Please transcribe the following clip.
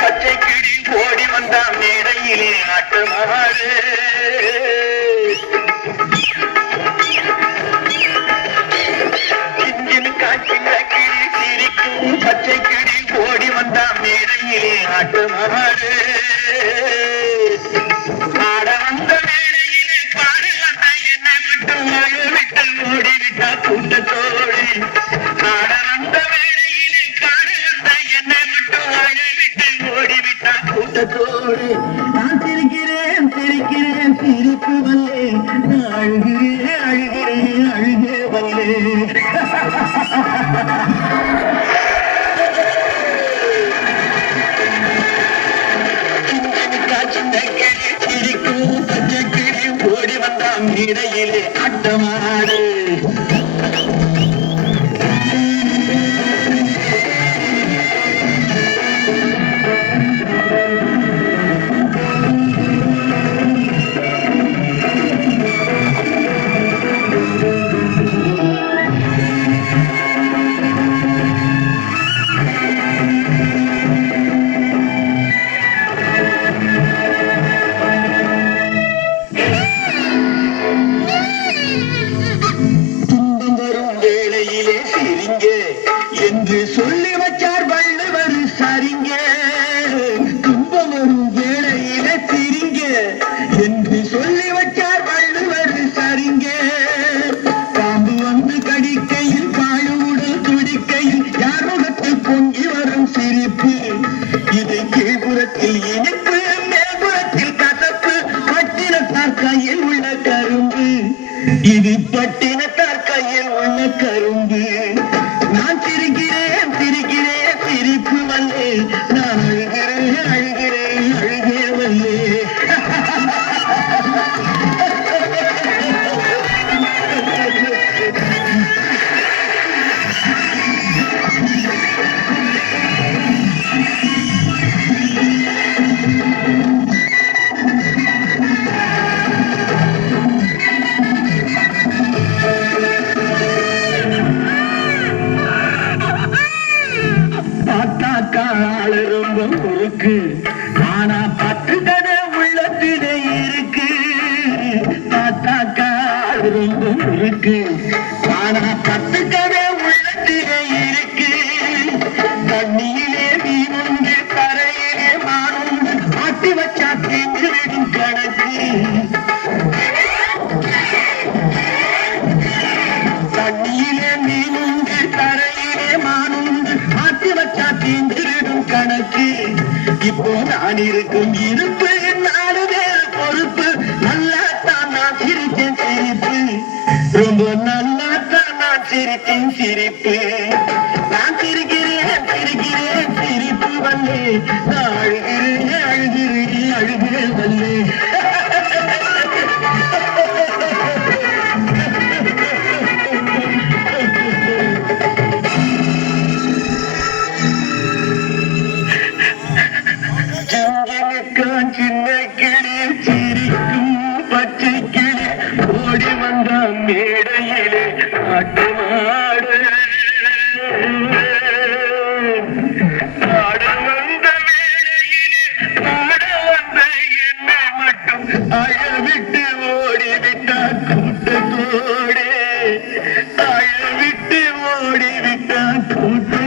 பச்சை கிளி ஓடி வந்தான் மேடையிலே ஆட்டமாடு சிரிப்பு வல்லே அழுகிறே அழுகிறே அழுகே வல்லே சிரிக்கும் ஓடி வந்தான் இடையிலே ஆட்டமாடு. கரும்பு. நான் ஞாபகம் இருக்கு. ஆனா பத்து தடை உள்ளத்திலே இருக்கு. தாத்தாக்கா ஆளு ரொம்ப ஆனா பத்து இப்போ நான் இருக்கும் இருப்பு நாலு பேர் பொறுப்பு. நல்லா தான் நான் சிரிச்சேன் சிரிப்பு. ரொம்ப நல்லா தான் நான் சிரிச்சேன் சிரிப்பு. நான் சிரிக்கிறேன் சிரிக்கிறேன் சிரிப்பு வல்லே പൂവനക്കാൻ ചിന്നക്കിളി ചിരിക്കും പച്ചക്കിളി ഓടി വന്ന മേടയിലെ ആട്ടുമാട് അഴവിട്ട് ഓടി വിട്ട കൂട്ടത്തോടെ അഴവിട്ട് ഓടി വിട്ട കൂട്ട